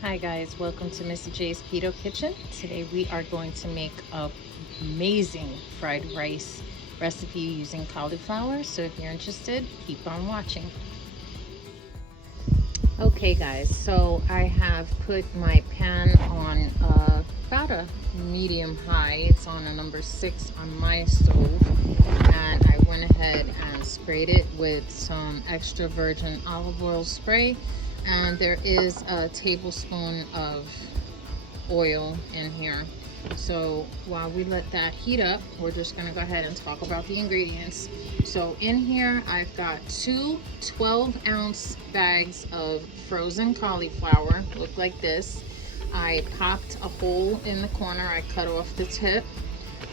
Hi guys, welcome to Missy J's Keto Kitchen. Today we are going to make a amazing fried rice recipe using cauliflower. So if you're interested, keep on watching. Okay guys, so I have put my pan on about a medium high. It's on a number 6 on my stove, and I went ahead and sprayed it with some extra virgin olive oil spray, and there is a tablespoon of oil in here. So while we let that heat up, we're just going to go ahead and talk about the ingredients. So in here I've got two 12-ounce bags of frozen cauliflower. Look like this. I popped a hole in the corner. I cut off the tip.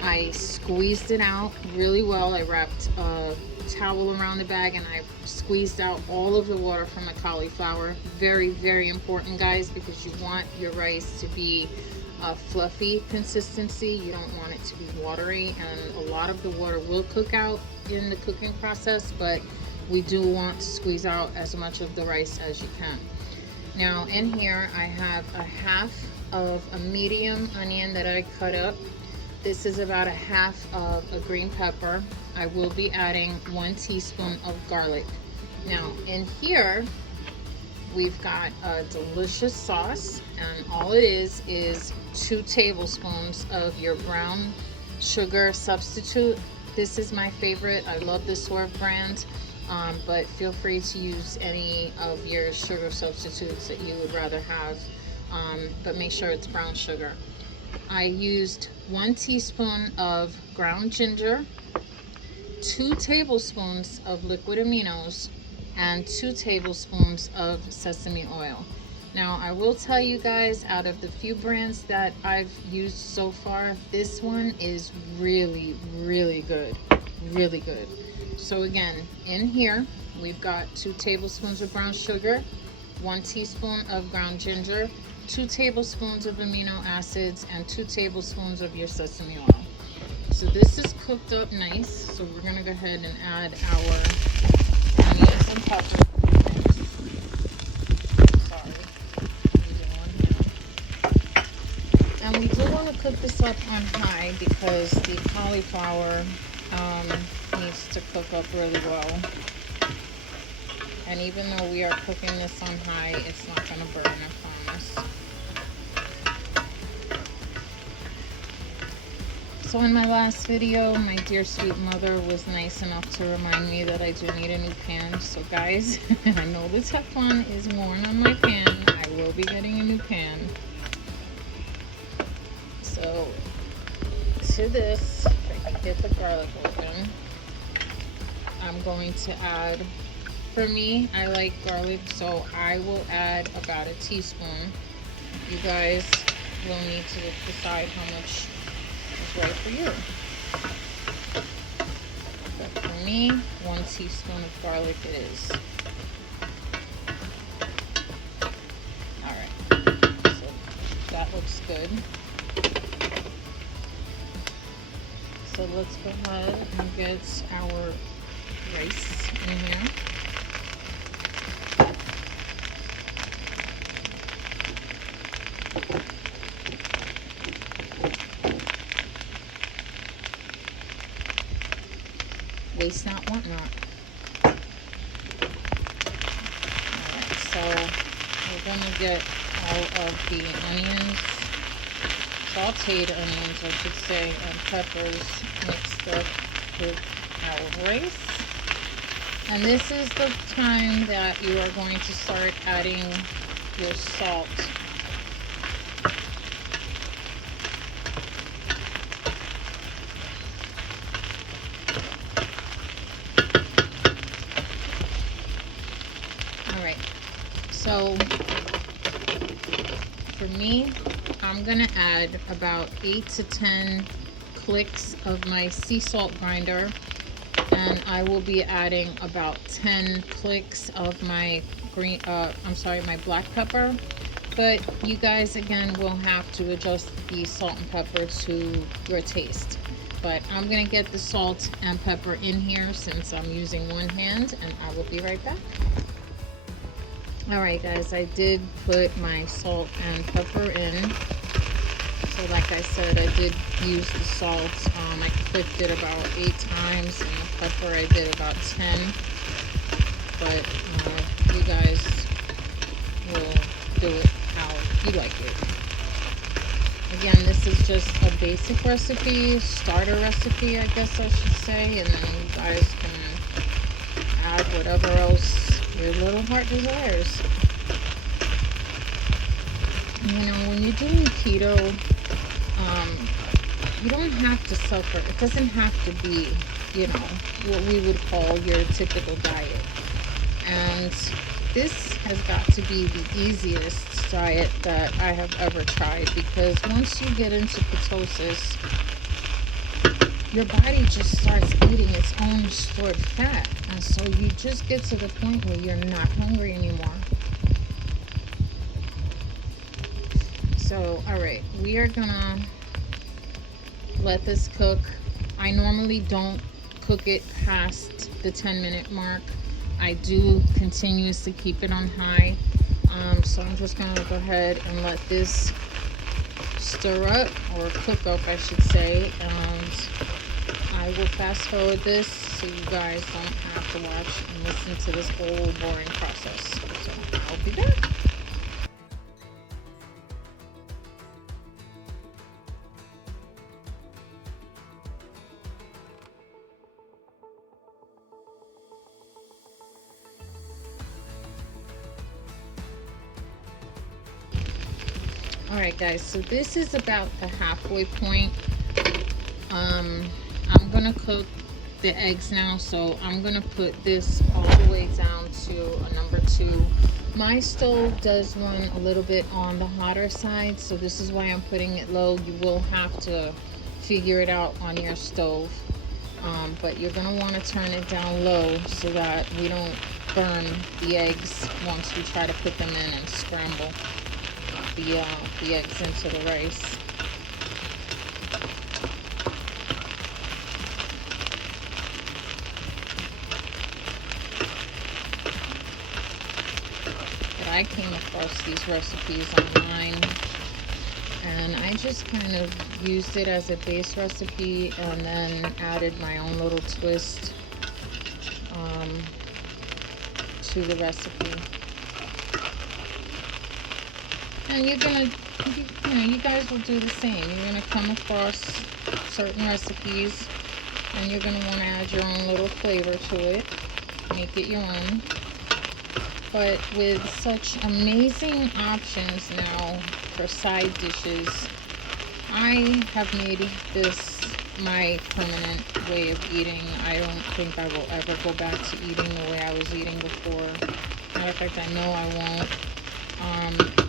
I squeezed it out really well. I wrapped a towel around the bag and I squeezed out all of the water from the cauliflower. Very, very important, guys, because you want your rice to be a fluffy consistency. You don't want it to be watery, and a lot of the water will cook out in the cooking process, but we do want to squeeze out as much of the rice as you can. Now in here I have a half of a medium onion that I cut up. This is about a half of a green pepper. I will be adding 1 teaspoon of garlic. Now in here we've got a delicious sauce, and all it is 2 tablespoons of your brown sugar substitute. This is my favorite. I love the Swerve brand, but feel free to use any of your sugar substitutes that you would rather have, but make sure it's brown sugar. I used 1 teaspoon of ground ginger, 2 tablespoons of liquid aminos, and 2 tablespoons of sesame oil. Now I will tell you guys, out of the few brands that I've used so far, this one is really, really good. Really good. So again, in here we've got 2 tablespoons of brown sugar, 1 teaspoon of ground ginger, 2 tablespoons of amino acids, and 2 tablespoons of your sesame oil. So this is cooked up nice. So we're gonna go ahead and add our onions and peppers. And we do want to cook this up on high because the cauliflower needs to cook up really well. And even though we are cooking this on high, it's not going to burn, I promise. So in my last video, my dear sweet mother was nice enough to remind me that I do need a new pan. So guys, I know the Teflon is worn on my pan. I will be getting a new pan. So to this, if I can get the garlic open, I'm going to add, for me, I like garlic, so I will add about a teaspoon. You guys will need to decide how much is right for you. But for me, 1 teaspoon of garlic it is. Alright, so that looks good. So let's go ahead and get our rice in here. Waste not, want not. Alright, so we're going to get all of the onions, sauteed onions I should say, and peppers mixed up with our rice. And this is the time that you are going to start adding your salt. Alright, so for me, I'm gonna add about 8 to 10 clicks of my sea salt grinder, and I will be adding about 10 clicks of my my black pepper. But you guys again will have to adjust the salt and pepper to your taste. But I'm gonna get the salt and pepper in here since I'm using one hand, and I will be right back. All right, guys, I did put my salt and pepper in. So like I said, I did use the salt. I cooked it about 8 times, and the pepper I did about 10. But you guys will do it how you like it. Again, this is just a basic recipe, starter recipe, I guess I should say, and then you guys can add whatever else your little heart desires. You know, when you're doing keto, you don't have to suffer. It doesn't have to be, you know, what we would call your typical diet. And this has got to be the easiest diet that I have ever tried, because once you get into ketosis, your body just starts eating its own stored fat. And so you just get to the point where you're not hungry anymore. So, all right, we are gonna let this cook. I normally don't cook it past the 10-minute mark. I do continuously keep it on high. So I'm just gonna go ahead and let this stir up, or cook up I should say, and I will fast forward this so you guys don't have to watch and listen to this whole boring process. So I'll be back. Alright guys, so this is about the halfway point. I'm gonna cook the eggs now, so I'm gonna put this all the way down to a number 2. My stove does run a little bit on the hotter side, so this is why I'm putting it low. You will have to figure it out on your stove, but you're gonna want to turn it down low so that we don't burn the eggs once we try to put them in and scramble the eggs into the rice. But I came across these recipes online, and I just kind of used it as a base recipe and then added my own little twist to the recipe. And you're gonna, you guys will do the same. You're gonna come across certain recipes, and you're gonna want to add your own little flavor to it, make it your own. But with such amazing options now for side dishes, I have made this my permanent way of eating. I don't think I will ever go back to eating the way I was eating before. Matter of fact, I know I won't.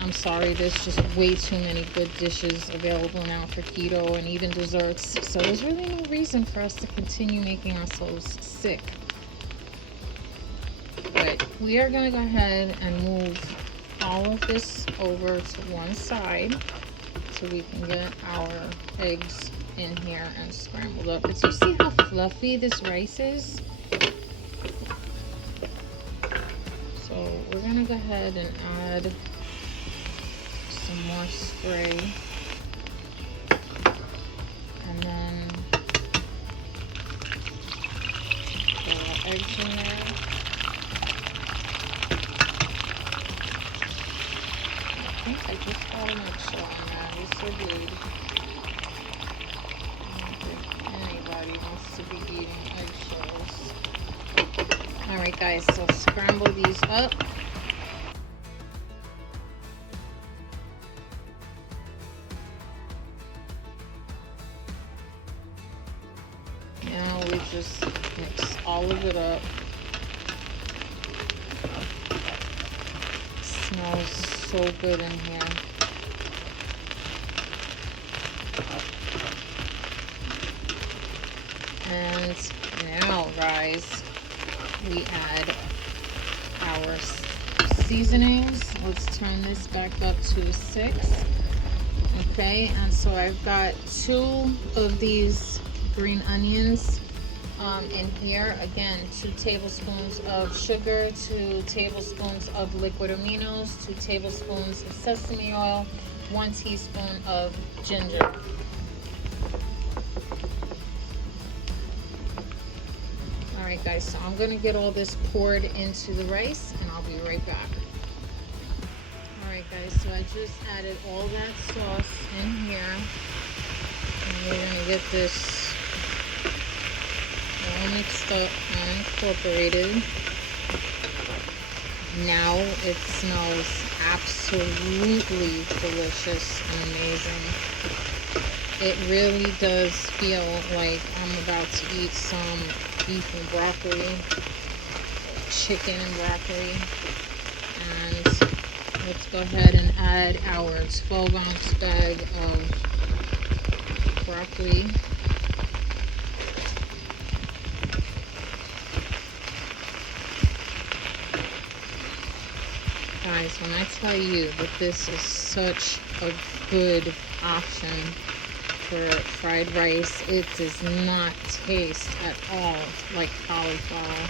I'm sorry, there's just way too many good dishes available now for keto, and even desserts. So there's really no reason for us to continue making ourselves sick. But we are going to go ahead and move all of this over to one side so we can get our eggs in here and scrambled up. But you see how fluffy this rice is? So we're going to go ahead and add some more spray, and then throw our eggs in there. I think I just got an eggshell on that. Yes, I did. I don't think anybody wants to be eating eggshells. Alright guys, so scramble these up. Now we just mix all of it up. It smells so good in here. And now, guys, we add our seasonings. Let's turn this back up to 6. Okay, and so I've got 2 of these green onions. In here, again, 2 tablespoons of sugar, 2 tablespoons of liquid aminos, 2 tablespoons of sesame oil, 1 teaspoon of ginger. Alright guys, so I'm going to get all this poured into the rice and I'll be right back. Alright guys, so I just added all that sauce in here. And we're going to get this all mixed up and incorporated. Now it smells absolutely delicious and amazing. It really does feel like I'm about to eat some beef and broccoli, chicken and broccoli. And let's go ahead and add our 12-ounce bag of broccoli. Guys, when I tell you that this is such a good option for fried rice, it does not taste at all like cauliflower.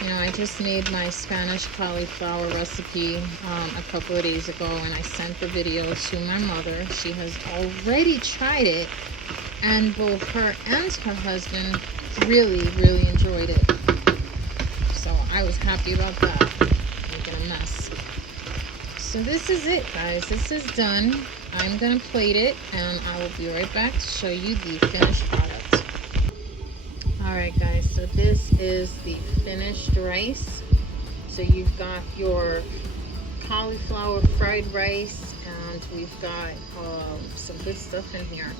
You know, I just made my Spanish cauliflower recipe a couple of days ago, and I sent the video to my mother. She has already tried it, and both her and her husband really enjoyed it. So I was happy about that. Making a mess. So this is it, guys. This is done. I'm going to plate it, and I will be right back to show you the finished product. Alright guys, so this is the finished rice. So you've got your cauliflower fried rice, and we've got some good stuff in here.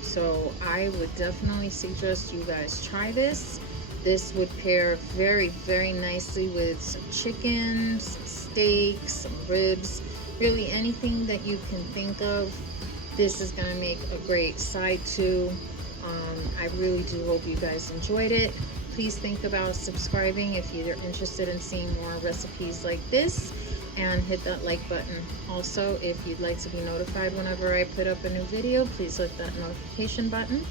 So I would definitely suggest you guys try this. This would pair very nicely with some chicken, some steak, some ribs, really anything that you can think of. This is going to make a great side to. I really do hope you guys enjoyed it. Please think about subscribing if you're interested in seeing more recipes like this, and hit that like button. Also, if you'd like to be notified whenever I put up a new video, please hit that notification button.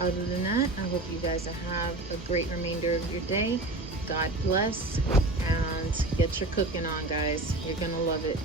Other than that, I hope you guys have a great remainder of your day. God bless, and get your cooking on, guys. You're gonna love it.